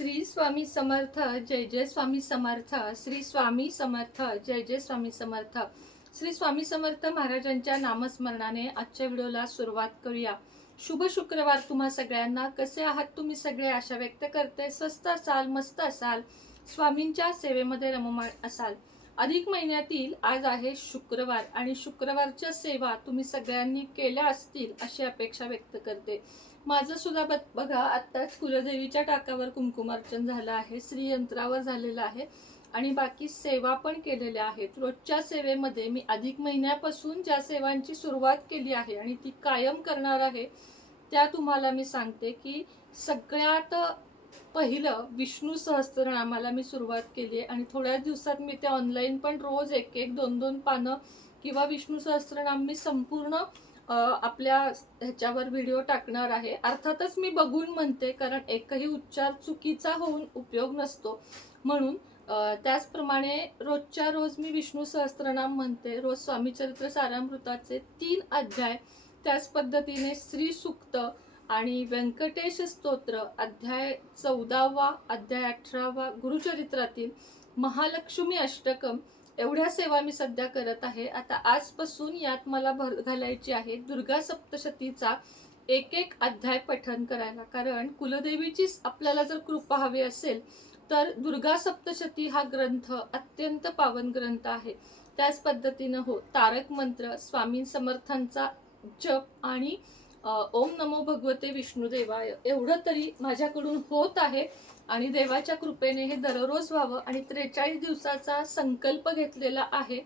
श्री स्वामी समर्थ, जय जय स्वामी समर्थ. श्री स्वामी समर्थ, जय जय स्वामी समर्थ. श्री स्वामी समर्थ महाराजांच्या नामस्मरणाने आजच्या व्हिडिओला सुरुवात करूया. शुभ शुक्रवार तुम्हा सगळ्यांना. कसे आहात तुम्ही सगळे? आशा व्यक्त करते स्वस्त असाल, मस्त असाल, स्वामींच्या सेवेमध्ये रममाण असाल. अधिक महिन्यातील आज आहे शुक्रवार आणि शुक्रवारच्या सेवा तुम्ही सगळ्यांनी केल्या असतील अशी अपेक्षा व्यक्त करते. माझं सुद्धा बघा, आत्ताच कुलदेवीच्या टाकावर कुंकुमार्चन झालं आहे, श्रीयंत्रावर झालेलं आहे आणि बाकी सेवा पण केलेल्या आहेत. रोजच्या सेवेमध्ये मी अधिक महिन्यापासून ज्या सेवांची सुरुवात केली आहे आणि ती कायम करणार आहे त्या तुम्हाला मी सांगते की सगळ्यात पहिलं विष्णू सहस्त्रनामाला मी सुरुवात केली आहे आणि थोड्याच दिवसात मी ते ऑनलाईन पण रोज एक एक दोन दोन पानं किंवा विष्णू सहस्त्रनाम मी संपूर्ण आपल्या ह्याच्यावर व्हिडिओ टाकणार आहे. अर्थातच मी बघून म्हणते, कारण एकही उच्चार चुकीचा होऊन उपयोग नसतो. म्हणून त्याचप्रमाणे रोजच्या रोज मी विष्णू सहस्त्रनाम म्हणते. रोज स्वामीचरित्र सारामृताचे 3 अध्याय, त्याच पद्धतीने श्री सूक्त आणि व्यंकटेश स्तोत्र अध्याय 14वा, अध्याय 18वा, गुरुचरित्रातील महालक्ष्मी अष्टकम एवढ्या सेवा मी सध्या करत आहे. आता आजपासून यात मला भर घालायची आहे दुर्गा सप्तशतीचा एक एक अध्याय पठण करायला. कारण कुलदेवीचीच आपल्याला जर कृपा हवी असेल तर दुर्गा सप्तशती हा ग्रंथ अत्यंत पावन ग्रंथ आहे. त्याच पद्धतीनं तारक मंत्र, स्वामी समर्थांचा जप आणि ओम नमो भगवते विष्णुदेवाय एवढं तरी माझ्याकडून होत आहे आणि देवाच्या कृपेने हे दररोज व्हावं. आणि 43 दिवसाचा संकल्प घेतलेला आहे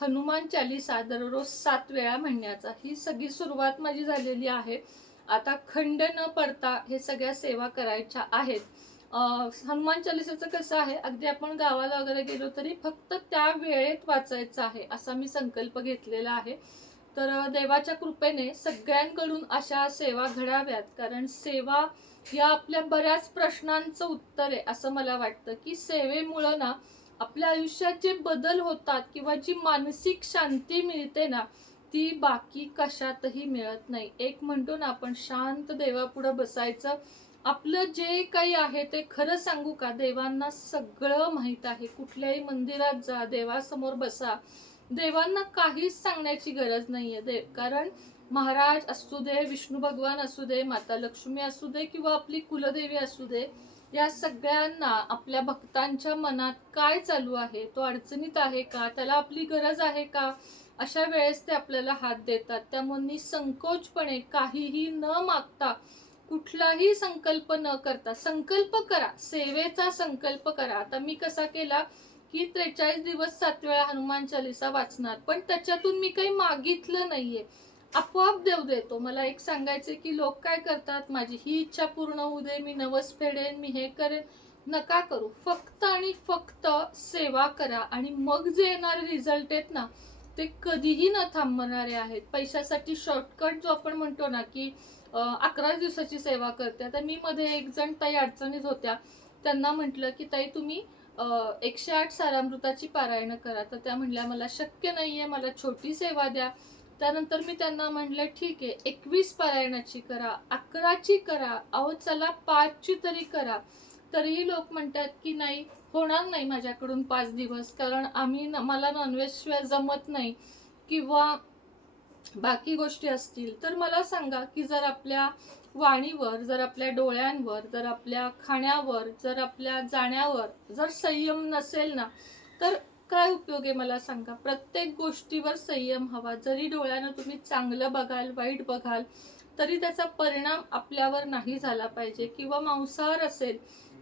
हनुमान चालीसा दररोज 7 वेळा म्हणण्याचा. ही सगळी सुरुवात माझी झालेली आहे. आता खंड न पडता हे सगळ्या सेवा करायच्या आहेत. हनुमान चालीसाचं कसं आहे, अगदी आपण गावाला वगैरे गेलो तरी फक्त त्या वेळेत वाचायचं आहे असा मी संकल्प घेतलेला आहे. तर देवाच्या कृपेने सगळ्यांकडून अशा सेवा घडाव्यात, कारण सेवा या आपल्या बऱ्याच प्रश्नांचं उत्तर आहे असं मला वाटतं. की सेवेमुळं ना आपल्या आयुष्यात जे बदल होतात किंवा जी मानसिक शांती मिळते ना ती बाकी कशातही मिळत नाही. एक म्हणतो ना आपण शांत देवापुढं बसायचं, आपलं जे काही आहे ते खरं सांगू का, देवांना सगळं माहीत आहे. कुठल्याही मंदिरात जा, देवासमोर बसा, देवांना काहीच सांगण्याची गरज नाहीये. कारण महाराज असू दे, विष्णू भगवान असू दे, माता लक्ष्मी असू दे किंवा आपली कुलदेवी असू दे, या सगळ्यांना आपल्या भक्तांच्या मनात काय चालू आहे, तो अडचणीत आहे का, त्याला आपली गरज आहे का, अशा वेळेस ते आपल्याला हात देतात. त्यामुळे निसंकोचपणे काहीही न मागता, कुठलाही संकल्प न करता संकल्प करा, सेवेचा संकल्प करा. आता मी कसा केला की 43 दिवस 7 वेळा हनुमान चालीसा वाचणार, पण त्याच्यातून मी काही मागितलं नाहीये, आपोआप देव देतो. मला एक सांगायचे की लोक काय करतात, माझी ही इच्छा पूर्ण होऊ दे, मी नवस फेडेन, मी हे करेन. नका करू. फक्त आणि फक्त सेवा करा आणि मग जे येणारे रिझल्ट आहेत ना ते कधीही न थांबणारे आहेत. पैशासाठी शॉर्टकट जो आपण म्हणतो ना की 11 दिवसाची सेवा करते. आता मी मध्ये एक जण ताई अडचणीत होत्या, त्यांना म्हटलं की ताई तुम्ही 108 सारामृताची पारायण करा. तर त्या म्हणल्या मला शक्य नाहीये, मला छोटी सेवा द्या. त्यानंतर मी त्यांना म्हटलं ठीक आहे 21 पारायणाची करा, 11ची करा, अहो चला 5ची तरी करा. तरीही लोक म्हणतात की नाही होणार नाही माझ्याकडून 5 दिवस, कारण मला नॉनव्हेज शिवाय जमत नाही किंवा बाकी गोष्टी असतील. तर मला सांगा की जर आपल्या वाणीवर, जर आपल्या डोळ्यांवर, जर आपल्या खाण्यावर, जर आपल्या जाण्यावर जर संयम नसेल ना तर काय उपयोग आहे मला सांगा. प्रत्येक गोष्टीवर संयम हवा. जरी डोळ्यानं तुम्ही चांगलं बघाल, वाईट बघाल, तरी त्याचा परिणाम आपल्यावर नाही झाला पाहिजे. किंवा मांसाहार असेल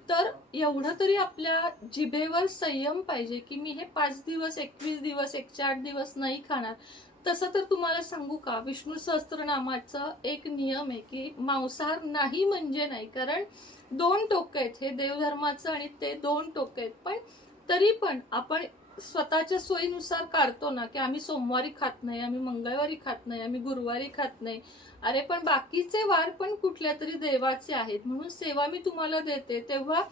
तर एवढं तरी आपल्या जिभेवर संयम पाहिजे की मी हे 5 दिवस, 21 दिवस, 108 दिवस नाही खाणार. तसं तर तुम्हाला सांगू का, विष्णू सहस्त्रनामाचा एक नियम आहे की मांसाहार नाही म्हणजे नाही. कारण 2 टोक आहेत, हे देवधर्माचं आणि ते 2 टोक आहेत. पण तरी पण आपण स्वतःच्या सोयीनुसार काढतो ना की आम्ही सोमवारी खात नाही, आम्ही मंगळवारी खात नाही, आम्ही गुरुवारी खात नाही. अरे पण बाकीचे वार पण कुठल्या तरी देवाचे आहेत, म्हणून सेवा मी तुम्हाला देते. तेव्हा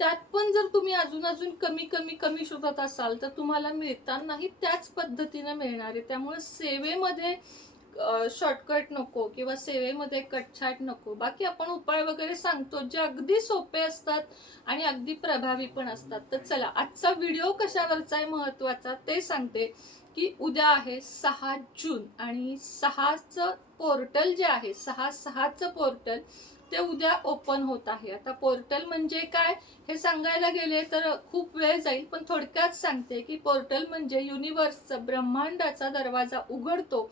त्यात पण जर तुम्ही अजून कमी कमी कमी शोधत असाल तर तुम्हाला मिळतानाही त्याच पद्धतीने मिळणार आहे. त्यामुळे सेवेमध्ये शॉर्टकट नको किंवा सेवेमध्ये कटछाट नको. बाकी आपण उपाय वगैरे सांगतो जे अगदी सोपे असतात आणि अगदी प्रभावी पण असतात. तर चला, आजचा व्हिडिओ कशावरचा आहे महत्वाचा ते सांगते की उद्या आहे 6 जून आणि 6चं पोर्टल जे आहे 6/6चं पोर्टल ते उद्या ओपन होत आहे. आता पोर्टल म्हणजे काय हे सांगायला गेले तर खूप वेळ जाईल, पण थोडक्यात सांगते की पोर्टल म्हणजे युनिव्हर्सचा, ब्रह्मांडाचा दरवाजा उघडतो.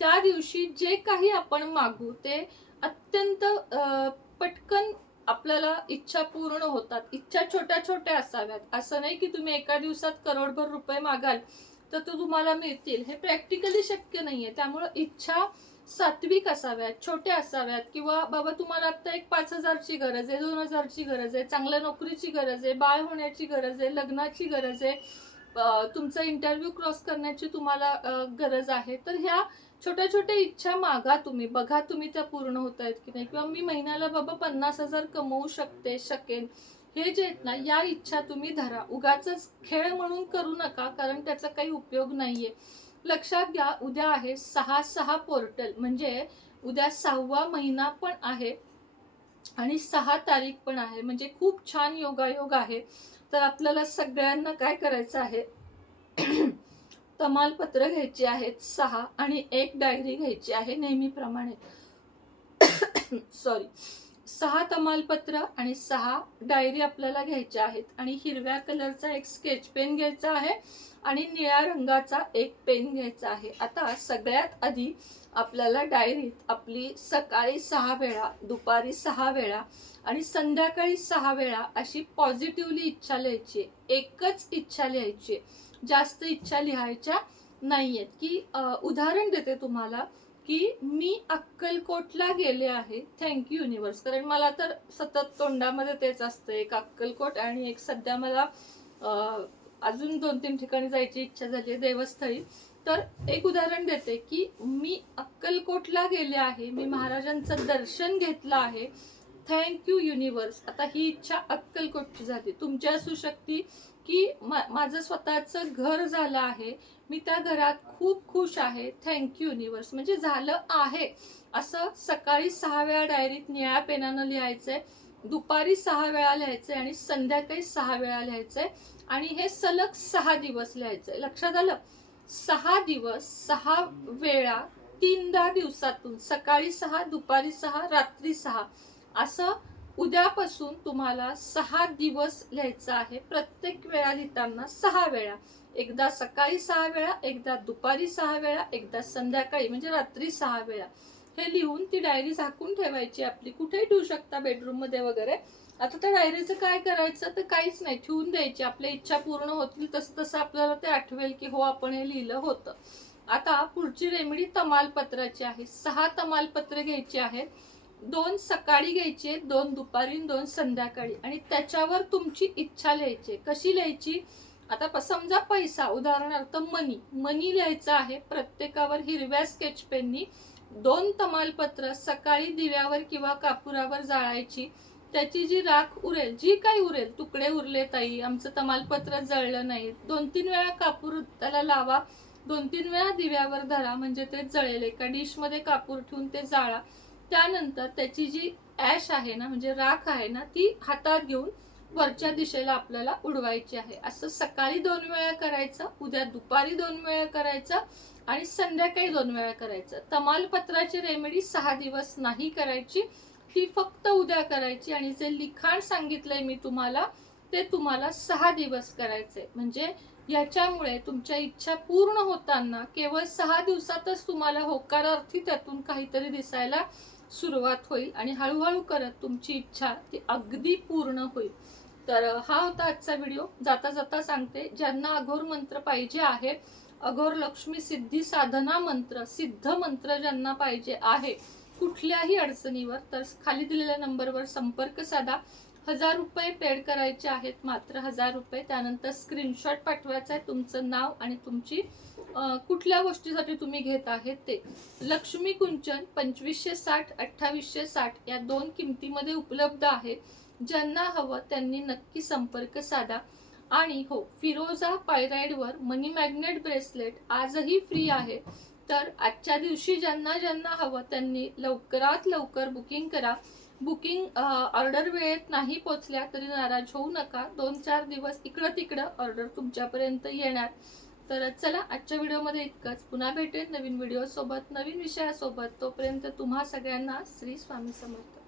त्या दिवशी जे काही आपण मागू ते अत्यंत पटकन आपल्याला इच्छा पूर्ण होतात. इच्छा छोट्या छोट्या असाव्यात. असं नाही की तुम्ही एका दिवसात करोडभर रुपये मागाल तर ते तुम्हाला मिळतील, हे प्रॅक्टिकली शक्य नाहीये. त्यामुळे इच्छा सात्विक असाव्यात, छोट्या असाव्यात. किंवा बाबा तुम्हाला आता एक 5,000ची गरज आहे, 2,000ची गरज आहे, चांगल्या नोकरीची गरज आहे, बाळ होण्याची गरज आहे, लग्नाची गरज आहे, तुमचा इंटरव्ह्यू क्रॉस करण्याची तुम्हाला गरज आहे. तर ह्या छोट्या छोट्या इच्छा मागा तुम्ही, बघा तुम्ही त्या पूर्ण होत आहेत की नाही. किंवा मी महिन्याला बाबा 50,000 कमवू शकेन, हे जे आहेत ना, या इच्छा तुम्ही धरा. उगाच खेळ म्हणून करू नका, कारण त्याचा काही उपयोग नाहीये. लक्षात घ्या, उद्या आहे 6/6 पोर्टल, म्हणजे उद्या 6वा महिना पण आहे आणि 6 तारीख पण आहे, म्हणजे खूप छान योगायोग आहे. तर आपल्याला सगळ्यांना काय करायचं आहे तमालपत्र घ्यायची आहेत 6 आणि एक डायरी घ्यायची आहे नेहमीप्रमाणे. सॉरी, 6 तमालपत्र आणि 6 डायरी आपल्याला घ्यायच्या आहेत. आणि हिरव्या कलरचा एक स्केच पेन घ्यायचा आहे आणि निळ्या रंगाचा एक पेन घ्यायचा आहे. आता सगळ्यात आधी आपल्याला डायरीत आपली सकाळी 6 वेळा, दुपारी 6 वेळा आणि संध्याकाळी 6 वेळा अशी पॉझिटिव्हली इच्छा लिहायची. एकच इच्छा लिहायची, जास्त इच्छा लिहायच्या नाहीयेत. की उदाहरण देते तुम्हाला की मी अक्कलकोटला गेले आहे, थँक्यू युनिव्हर्स. कारण मला तर सतत तोंडामध्ये तेच असतं, एक अक्कलकोट आणि एक सध्या मला अजून 2-3 ठिकाणी जायची इच्छा झाली आहे, देवस्थळी. तर एक उदाहरण देते की मी अक्कलकोटला गेले आहे, मी महाराजांचं दर्शन घेतलं आहे, थँक्यू युनिव्हर्स. आता ही इच्छा अक्कलकोटची झाली. तुमची असू शकते की माझं स्वतःचं घर झालं आहे, मी त्या घरात खूप खुश आहे, थँक्यू युनिव्हर्स. म्हणजे झालं आहे असं सकाळी 6 वेळा डायरीत निळ्या पेनानं लिहायचंय, दुपारी 6 वेळा लिहायचंय आणि संध्याकाळी 6 वेळा लिहायचंय. आणि हे सलग 6 दिवस लिहायचंय. लक्षात आलं? 6 दिवस 6 वेळा 3दा दिवसातून, सकाळी 6, दुपारी 6, रात्री 6, असं उद्यापासून तुम्हाला 6 दिवस लिहायचं आहे. प्रत्येक वेळा लिहिताना 6 वेळा, एकदा सकाळी 6 वेळा, एकदा दुपारी 6 वेळा, एकदा संध्याकाळी म्हणजे रात्री 6 वेळा. हे लिहून ती डायरी झाकून ठेवायची. आपली कुठेही ठेवू शकता, बेडरूम मध्ये वगैरे. आता त्या डायरीचं काय करायचं तर काहीच नाही, ठेवून द्यायची. आपल्या इच्छा पूर्ण होतील तसं तसं आपल्याला ते आठवेल की हो आपण हे लिहिलं होतं. आता पुढची रेमेडी तमालपत्राची आहे. 6 तमालपत्र घ्यायची आहेत, 2 सकाळी घ्यायचे, 2 दुपारी, 2 संध्याकाळी. आणि त्याच्यावर तुमची इच्छा लिहायची. कशी लिहायची? आता समजा पैसा, उदाहरणार्थ मनी लिहायचं आहे. प्रत्येकावर हिरव्या स्केच पेननी 2 तमालपत्र सकाळी दिव्यावर किंवा कापुरावर जाळायची. त्याची जी राख उरेल, जी काही उरेल, तुकडे उरले ताई, आमचं तमालपत्र जळलं नाही, 2-3 वेळा कापूर त्याला लावा, 2-3 वेळा दिव्यावर धरा, म्हणजे ते जळेल. एका डिश मध्ये कापूर ठेवून ते जाळा. त्यानंतर त्याची जी ऍश आहे ना, म्हणजे राख आहे ना, ती हातात घेऊन वरच्या दिशेला आपल्याला उडवायची आहे. असं सकाळी 2 वेळा करायचं, उद्या दुपारी 2 वेळा करायचं आणि संध्याकाळी 2 वेळा करायचं. तमालपत्राची रेमेडी 6 दिवस नाही करायची, ती फक्त उद्या करायची. आणि जे लिखाण सांगितलंय मी तुम्हाला ते तुम्हाला 6 दिवस करायचे. म्हणजे याच्यामुळे तुमच्या इच्छा पूर्ण होताना केवळ 6 दिवसातच तुम्हाला होकारार्थी त्यातून काहीतरी दिसायला सुरुवात होईल आणि हळूहळू करत तुमची इच्छा ती अगदी पूर्ण होईल. तर हा होता आजचा व्हिडिओ. जाता जाता सांगते, ज्यांना अघोर मंत्र पाहिजे आहे, अघोर लक्ष्मी सिद्धी साधना मंत्र, सिद्ध मंत्र ज्यांना पाहिजे आहे कुठल्याही अडचणीवर, तर खाली दिलेल्या नंबरवर संपर्क साधा. 1000 रुपये पेड करायचे आहेत, मात्र 1000 रुपये. त्यानंतर स्क्रीनशॉट पाठवायचा आहे, तुमचं नाव आणि तुमची कुठल्या गोष्टीसाठी तुम्ही घेत आहेत ते. लक्ष्मी कुंचन 2560, 2860 या 2 किमतीमध्ये उपलब्ध आहे. ज्यांना हवं त्यांनी नक्की संपर्क साधा. आणि हो, फिरोजा पायराइडवर मनी मॅग्नेट ब्रेसलेट आजही फ्री आहे. तर आजच्या दिवशी ज्यांना ज्यांना हवं त्यांनी लवकरात लवकर बुकिंग करा. बुकिंग ऑर्डर वेळेत नाही पोचल्या तरी नाराज होऊ नका. 2-4 दिवस इकडं तिकडं ऑर्डर तुमच्यापर्यंत येणार. तर चला, आजच्या व्हिडिओमध्ये इतकंच. पुन्हा भेटेन नवीन व्हिडिओ सोबत, नवीन विषयासोबत. तोपर्यंत तुम्हा सगळ्यांना श्री स्वामी समर्थ.